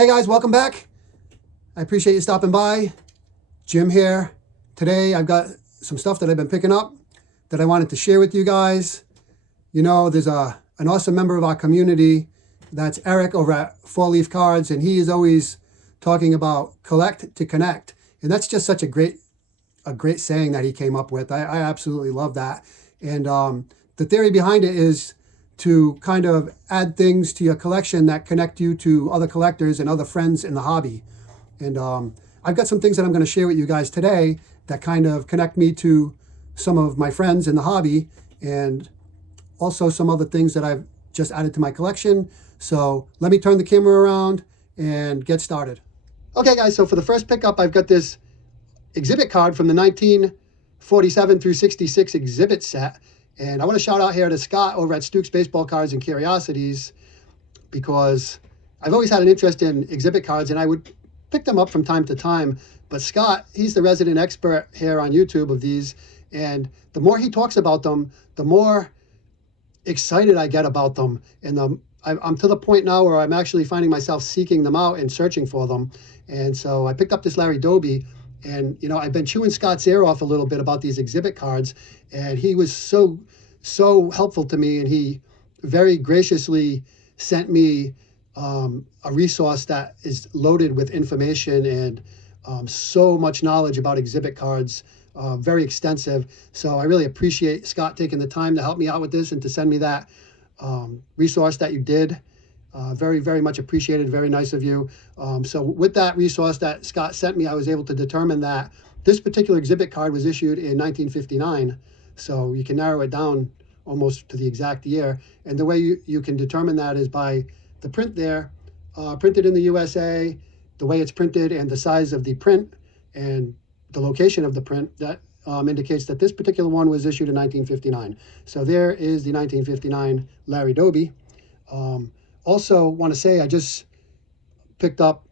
Hey guys, welcome back. I appreciate you stopping by. Jim here. Today I've got some stuff that I've been picking up that I wanted to share with you guys. You know, there's an awesome member of our community. That's Eric over at Four Leaf Cards, and he is always talking about collect to connect. And that's just such a great saying that he came up with. I absolutely love that. And the theory behind it is to kind of add things to your collection that connect you to other collectors and other friends in the hobby. And I've got some things that I'm going to share with you guys today that kind of connect me to some of my friends in the hobby, and also some other things that I've just added to my collection. So let me turn the camera around and get started. Okay guys, so for the first pickup, I've got this exhibit card from the 1947 through 66 exhibit set. And I want to shout out here to Scott over at Stuke's Baseball Cards and Curiosities, because I've always had an interest in exhibit cards and I would pick them up from time to time. But Scott, he's the resident expert here on YouTube of these. And the more he talks about them, the more excited I get about them. And I'm to the point now where I'm actually finding myself seeking them out and searching for them. And so I picked up this Larry Doby. And, you know, I've been chewing Scott's ear off a little bit about these exhibit cards. And he was so helpful to me. And he very graciously sent me a resource that is loaded with information and so much knowledge about exhibit cards, very extensive. So I really appreciate Scott taking the time to help me out with this and to send me that resource that you did. Very, very much appreciated. Very nice of you. So with that resource that Scott sent me, I was able to determine that this particular exhibit card was issued in 1959. So you can narrow it down almost to the exact year. And the way you can determine that is by the print there, printed in the USA, the way it's printed and the size of the print and the location of the print. That indicates that this particular one was issued in 1959. So there is the 1959 Larry Doby. Also want to say I just picked up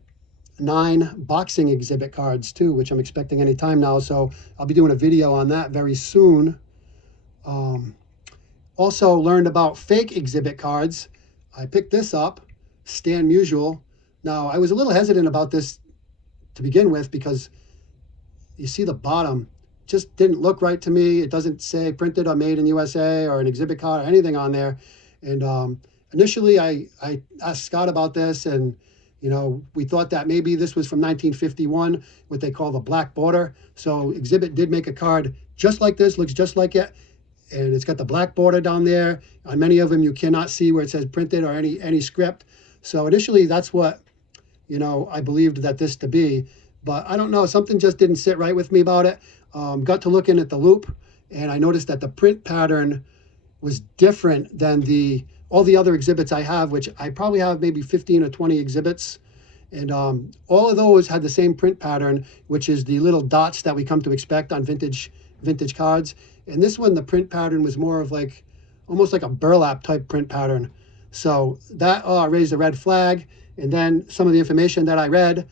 9 boxing exhibit cards too, which I'm expecting any time now. So I'll be doing a video on that very soon. Also learned about fake exhibit cards. I picked this up, Stan Musial. Now I was a little hesitant about this to begin with because you see the bottom just didn't look right to me. It doesn't say printed or made in USA or an exhibit card or anything on there. And initially, I asked Scott about this, and you know, we thought that maybe this was from 1951, what they call the black border. So Exhibit did make a card just like this, looks just like it, and it's got the black border down there. On many of them, you cannot see where it says printed or any script. So initially, that's what, you know, I believed that this to be. But I don't know, something just didn't sit right with me about it. Got to looking at the loop, and I noticed that the print pattern was different than all the other exhibits I have, which I probably have maybe 15 or 20 exhibits. And all of those had the same print pattern, which is the little dots that we come to expect on vintage cards. And this one, the print pattern was more of like, almost like a burlap type print pattern. So that raised a red flag. And then some of the information that I read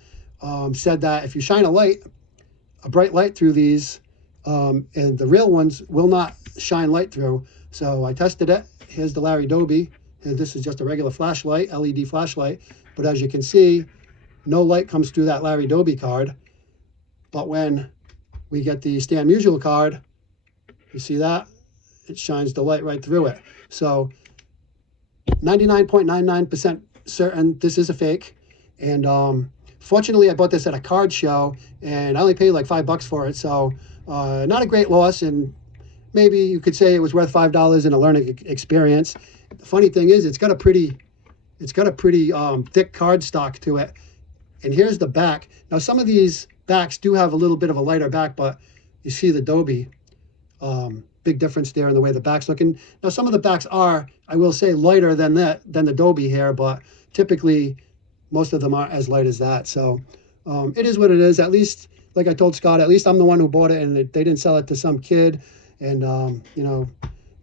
said that if you shine a bright light through these, and the real ones will not shine light through. So I tested it. Here's the Larry Doby. And this is just a regular flashlight, LED flashlight. But as you can see, no light comes through that Larry Doby card. But when we get the Stan Musial card, you see that? It shines the light right through it. So 99.99% certain this is a fake. And fortunately, I bought this at a card show, and I only paid like $5 for it. So not a great loss, and maybe you could say it was worth $5 in a learning experience. The funny thing is, it's got a pretty thick card stock to it. And here's the back. Now, some of these backs do have a little bit of a lighter back, but you see the Doby. Big difference there in the way the back's looking. Now, some of the backs are, I will say, lighter than the Doby here, but typically most of them aren't as light as that. So it is what it is. At least, like I told Scott, at least I'm the one who bought it, and they didn't sell it to some kid and you know,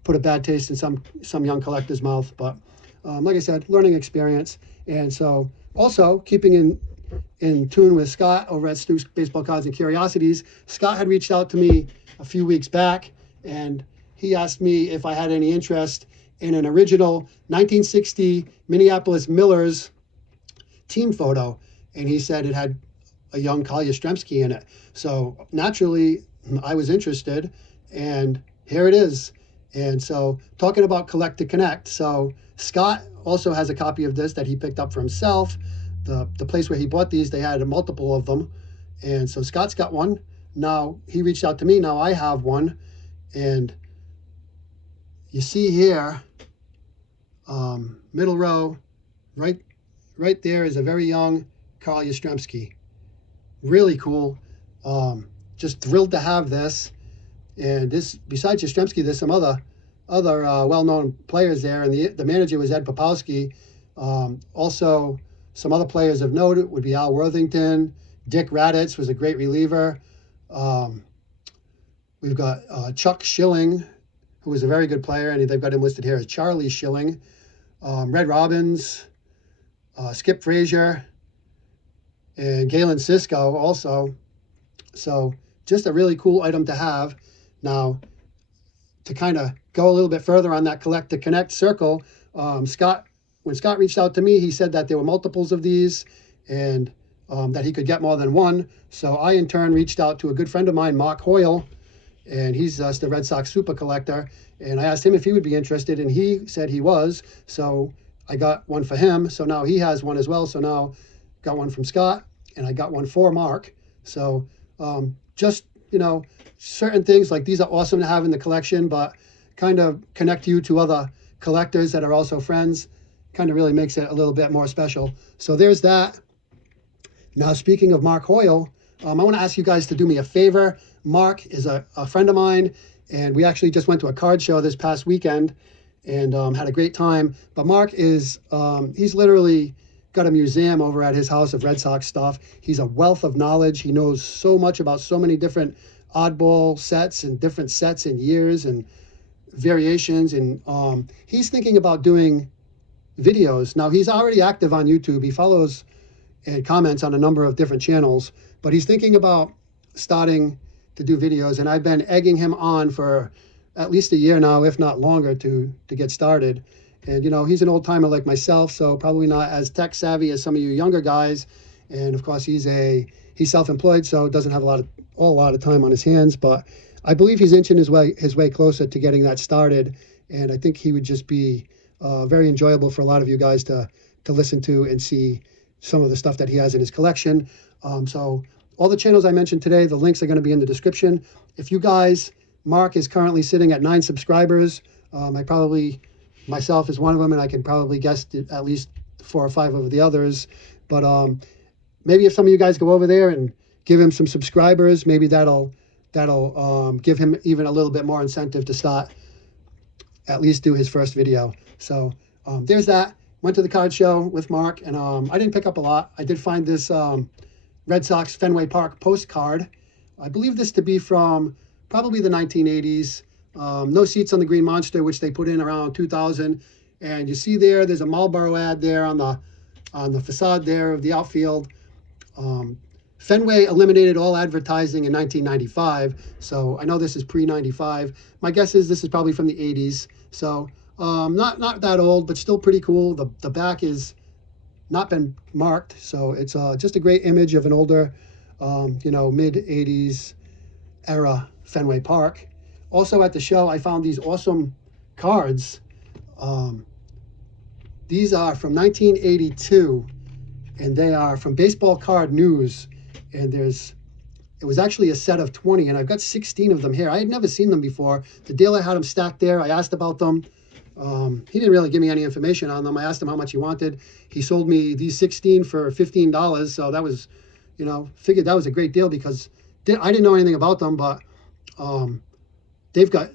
put a bad taste in some young collector's mouth. But like I said, learning experience. And so also keeping in tune with Scott over at Stuke's Baseball Cards and Curiosities, Scott had reached out to me a few weeks back, and he asked me if I had any interest in an original 1960 Minneapolis Millers team photo, and he said it had a young Carl Yastrzemski in it. So naturally, I was interested, and here it is. And so talking about collect to connect, so Scott also has a copy of this that he picked up for himself. The place where he bought these, they had a multiple of them. And so Scott's got one. Now he reached out to me. Now I have one. And you see here, middle row, right there is a very young Carl Yastrzemski. Really cool. Just thrilled to have this. And this, besides Yastrzemski, there's some other well-known players there. And the manager was Ed Popowski. Also, some other players of note would be Al Worthington. Dick Raditz was a great reliever. We've got Chuck Schilling, who was a very good player, and they've got him listed here as Charlie Schilling. Red Robbins, Skip Frazier, and Galen Cisco also. So just a really cool item to have. Now, to kind of go a little bit further on that collect to connect circle, when Scott reached out to me, he said that there were multiples of these and that he could get more than one. So I, in turn, reached out to a good friend of mine, Mark Hoyle, and he's the Red Sox super collector. And I asked him if he would be interested, and he said he was. So I got one for him. So now he has one as well. So now got one from Scott, and I got one for Mark. So just, certain things like these are awesome to have in the collection, but kind of connect you to other collectors that are also friends. Kind of really makes it a little bit more special. So there's that. Now, speaking of Mark Hoyle, I want to ask you guys to do me a favor. Mark is a friend of mine, and we actually just went to a card show this past weekend and had a great time. But Mark is, he's literally got a museum over at his house of Red Sox stuff. He's a wealth of knowledge. He knows so much about so many different oddball sets and different sets and years and variations. And he's thinking about doing videos. Now, he's already active on YouTube. He follows and comments on a number of different channels, but he's thinking about starting to do videos. And I've been egging him on for at least a year now, if not longer, to get started. And, he's an old timer like myself, so probably not as tech savvy as some of you younger guys. And of course, he's self-employed, so doesn't have a lot of time on his hands. But I believe he's inching his way closer to getting that started. And I think he would just be very enjoyable for a lot of you guys to listen to and see some of the stuff that he has in his collection. So all the channels I mentioned today, the links are going to be in the description. If you guys, Mark is currently sitting at 9 subscribers. Myself is one of them, and I can probably guess at least 4 or 5 of the others. But maybe if some of you guys go over there and give him some subscribers, maybe that'll give him even a little bit more incentive to start at least do his first video. So there's that. Went to the card show with Mark, and I didn't pick up a lot. I did find this Red Sox Fenway Park postcard. I believe this to be from probably the 1980s. No Seats on the Green Monster, which they put in around 2000. And you see there's a Marlboro ad there on the facade there of the outfield. Fenway eliminated all advertising in 1995. So I know this is pre-95. My guess is this is probably from the 80s. So not that old, but still pretty cool. The back is not been marked. So it's just a great image of an older, mid-80s era Fenway Park. Also at the show, I found these awesome cards. These are from 1982, and they are from Baseball Card News. And it was actually a set of 20, and I've got 16 of them here. I had never seen them before. The dealer had them stacked there. I asked about them. He didn't really give me any information on them. I asked him how much he wanted. He sold me these 16 for $15. So that was, figured that was a great deal because I didn't know anything about them, but they've got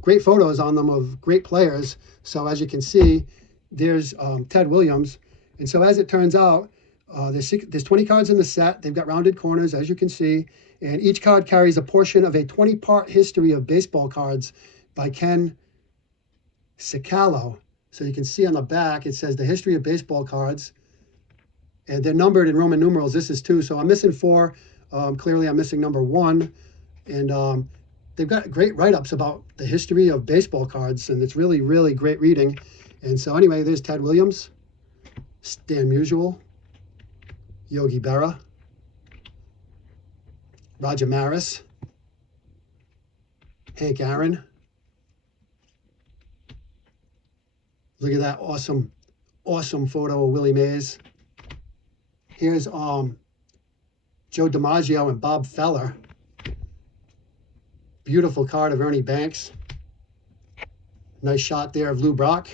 great photos on them of great players. So as you can see, there's Ted Williams. And so as it turns out, there's 20 cards in the set. They've got rounded corners, as you can see. And each card carries a portion of a 20-part history of baseball cards by Ken Cicalo. So you can see on the back, it says the history of baseball cards. And they're numbered in Roman numerals. This is 2. So I'm missing 4. Clearly, I'm missing number 1. And they've got great write-ups about the history of baseball cards. And it's really, really great reading. And so anyway, there's Ted Williams, Stan Musial, Yogi Berra, Roger Maris, Hank Aaron. Look at that awesome, awesome photo of Willie Mays. Here's Joe DiMaggio and Bob Feller. Beautiful card of Ernie Banks. Nice shot there of Lou Brock.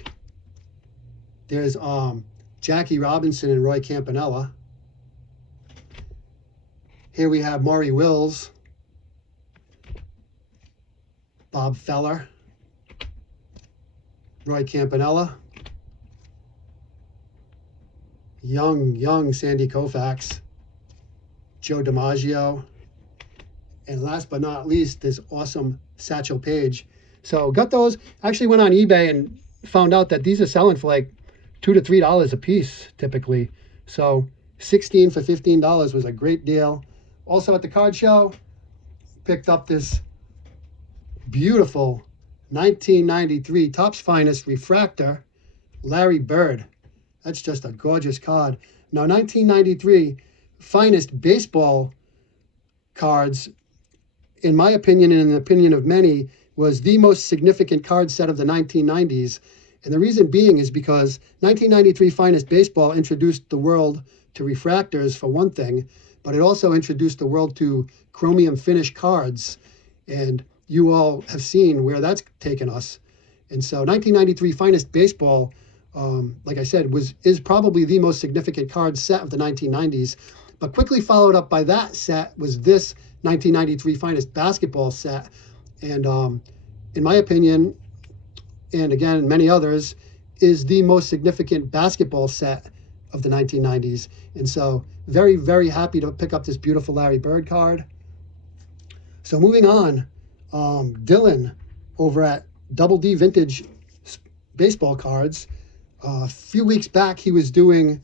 There's Jackie Robinson and Roy Campanella. Here we have Maury Wills, Bob Feller, Roy Campanella, young Sandy Koufax, Joe DiMaggio, and last but not least, this awesome Satchel Paige. So got those. Actually went on eBay and found out that these are selling for like $2 to $3 a piece typically. So 16 for $15 was a great deal. Also at the card show, picked up this beautiful 1993 Topps Finest Refractor, Larry Bird. That's just a gorgeous card. Now 1993 Finest baseball cards, in my opinion and in the opinion of many, was the most significant card set of the 1990s. And the reason being is because 1993 Finest Baseball introduced the world to refractors for one thing, but it also introduced the world to chromium finish cards. And you all have seen where that's taken us. And so 1993 Finest Baseball, like I said, is probably the most significant card set of the 1990s. But quickly followed up by that set was this 1993 Finest Basketball set. And in my opinion, and again, many others, is the most significant basketball set of the 1990s. And so very, very happy to pick up this beautiful Larry Bird card. So moving on, Dylan over at Double D Vintage Baseball Cards. A few weeks back, he was doing,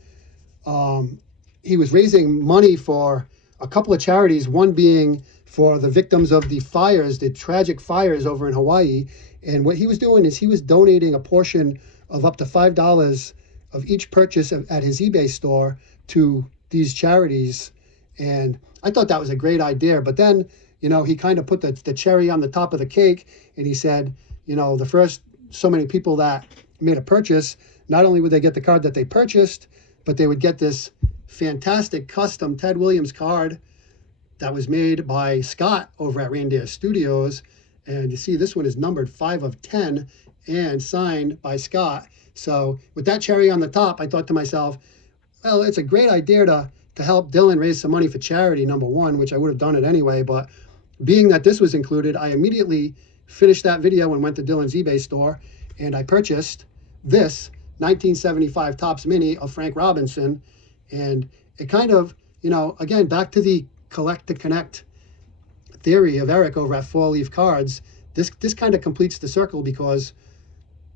he was raising money for a couple of charities, one being for the victims of the fires, the tragic fires over in Hawaii. And what he was doing is he was donating a portion of up to $5 of each purchase at his eBay store to these charities. And I thought that was a great idea. But then, you know, he kind of put the cherry on the top of the cake, and he said, you know, the first so many people that made a purchase, not only would they get the card that they purchased, but they would get this fantastic custom Ted Williams card that was made by Skaght over at Reindeer Studios. And you see this one is numbered 5 of 10 and signed by Skaght. So with that cherry on the top, I thought to myself, well, it's a great idea to help Dylan raise some money for charity, number one, which I would have done it anyway. But being that this was included, I immediately finished that video and went to Dylan's eBay store, and I purchased this 1975 Topps Mini of Frank Robinson. And it kind of, you know, again, back to the collect to connect theory of Eric over at Four Leaf Cards, this kind of completes the circle because,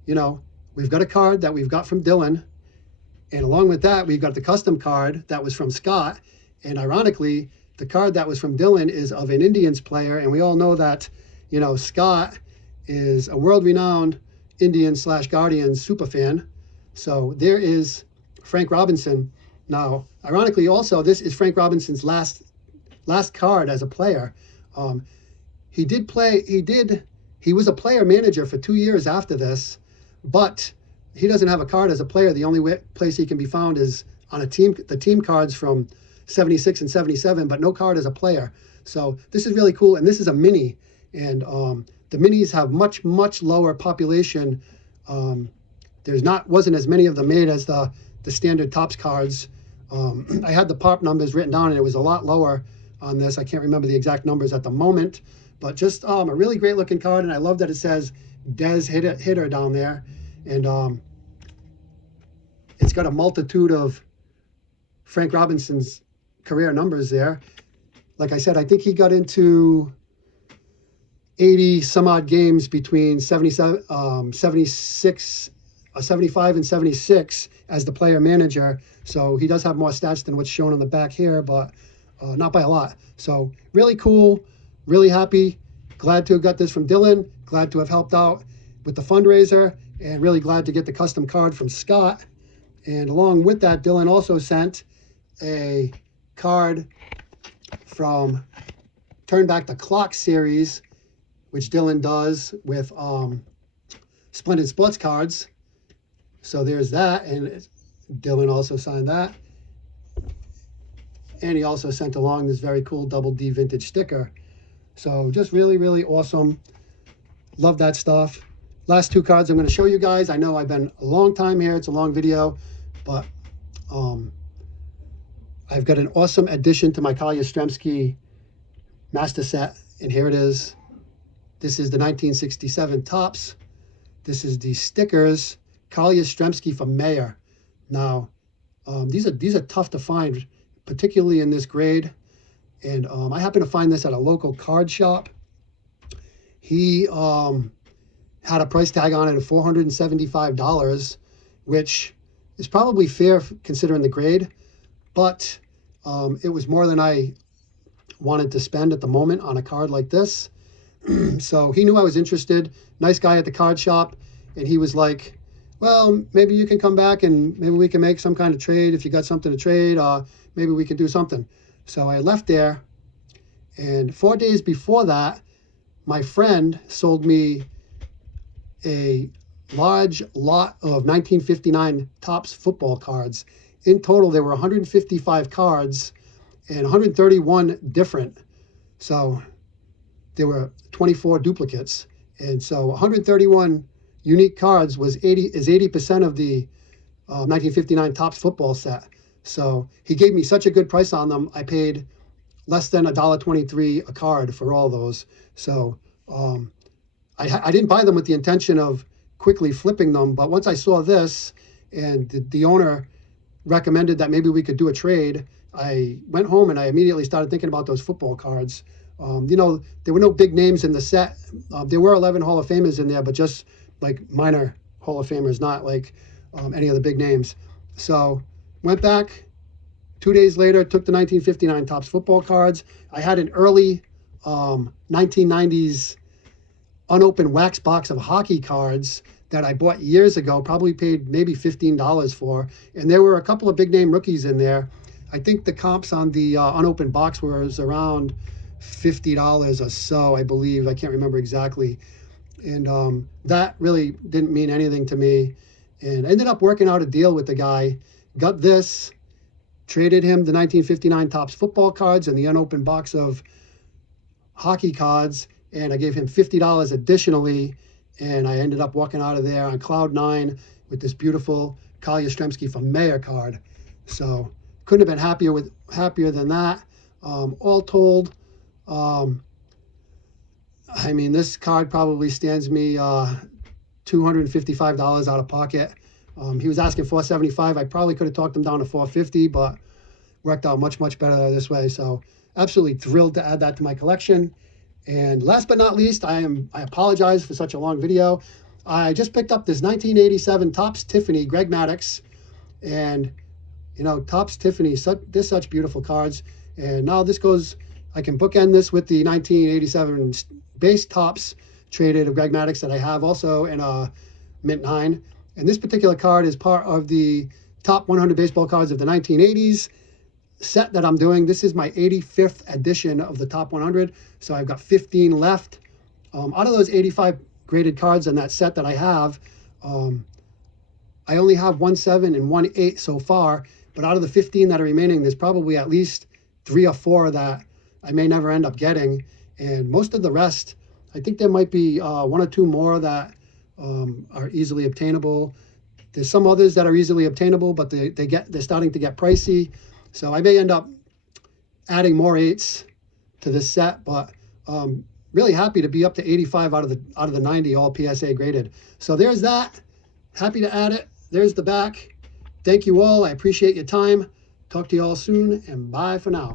you know, we've got a card that we've got from Dylan, and along with that, we've got the custom card that was from Skaght. And ironically, the card that was from Dylan is of an Indians player, and we all know that, you know, Skaght is a world-renowned Indians/Guardians superfan. So there is Frank Robinson. Now, ironically, also, this is Frank Robinson's last card as a player. He was a player manager for 2 years after this, but he doesn't have a card as a player. The only place he can be found is on the team cards from 76 and 77, but no card as a player. So this is really cool, and this is a mini, and the minis have much lower population. Wasn't as many of them made as the standard Topps cards. I had the pop numbers written down, and it was a lot lower on this. I can't remember the exact numbers at the moment, but just a really great looking card, and I love that it says Des Hitter down there, and it's got a multitude of Frank Robinson's career numbers there. Like I said, I think he got into 80 some odd games between 75 and 76 as the player manager. So he does have more stats than what's shown on the back here, but not by a lot. So really cool, really happy. Glad to have got this from Dylan. Glad to have helped out with the fundraiser, and really glad to get the custom card from Skaght. And along with that, Dylan also sent a card from Turn Back the Clock series, which Dylan does with Splendid Sports Cards. So there's that, and Dylan also signed that. And he also sent along this very cool Double D vintage sticker. So just really, really awesome. Love that stuff. Last two cards I'm going to show you guys. I know I've been a long time here. It's a long video, but I've got an awesome addition to my Carl Yastrzemski master set, and here it is. This is the 1967 Topps. This is the stickers, Carl Yastrzemski for Mayor. Now, these are tough to find, particularly in this grade. And I happen to find this at a local card shop. He had a price tag on it of $475, which is probably fair considering the grade, but it was more than I wanted to spend at the moment on a card like this. So he knew I was interested. Nice guy at the card shop, and he was like, well, maybe you can come back and maybe we can make some kind of trade. If you got something to trade, maybe we can do something. So I left there, and 4 days before that, my friend sold me a large lot of 1959 Topps football cards. In total, there were 155 cards and 131 different. So there were 24 duplicates. And so 131 unique cards is 80% of the 1959 Topps football set. So he gave me such a good price on them. I paid less than $1.23 a card for all those. So I didn't buy them with the intention of quickly flipping them, but once I saw this and the owner recommended that maybe we could do a trade, I went home and I immediately started thinking about those football cards. You know, there were no big names in the set. There were 11 Hall of Famers in there, but just like minor Hall of Famers, not like any of the big names. So went back 2 days later, took the 1959 Topps football cards. I had an early 1990s unopened wax box of hockey cards that I bought years ago, probably paid maybe $15 for. And there were a couple of big name rookies in there. I think the comps on the unopened box was around $50 or so, I believe. I can't remember exactly. And that really didn't mean anything to me. And I ended up working out a deal with the guy, got this, traded him the 1959 Topps football cards and the unopened box of hockey cards, and I gave him $50 additionally, and I ended up walking out of there on cloud nine with this beautiful Carl Yastrzemski for Mayor card. So couldn't have been happier than that. All told, I mean, this card probably stands me $255 out of pocket. He was asking $475. I probably could have talked him down to $450, but worked out much better this way. So absolutely thrilled to add that to my collection. And last but not least, I apologize for such a long video. I just picked up this 1987 Topps Tiffany Greg Maddux, and you know, Topps Tiffany, there's such beautiful cards. And now this goes, I can bookend this with the 1987 base Topps traded of Greg Maddux that I have also in a Mint 9. And this particular card is part of the top 100 baseball cards of the 1980s set that I'm doing. This is my 85th edition of the top 100. So I've got 15 left. Out of those 85 graded cards in that set that I have, I only have 1 7 and 1 8 so far. But out of the 15 that are remaining, there's probably at least 3 or 4 that I may never end up getting. And most of the rest, I think there might be 1 or 2 more that are easily obtainable. There's some others that are easily obtainable, but they're starting to get pricey. So I may end up adding more 8s to this set, but really happy to be up to 85 out of the 90, all PSA graded. So there's that. Happy to add it. There's the back. Thank you all. I appreciate your time. Talk to you all soon, and bye for now.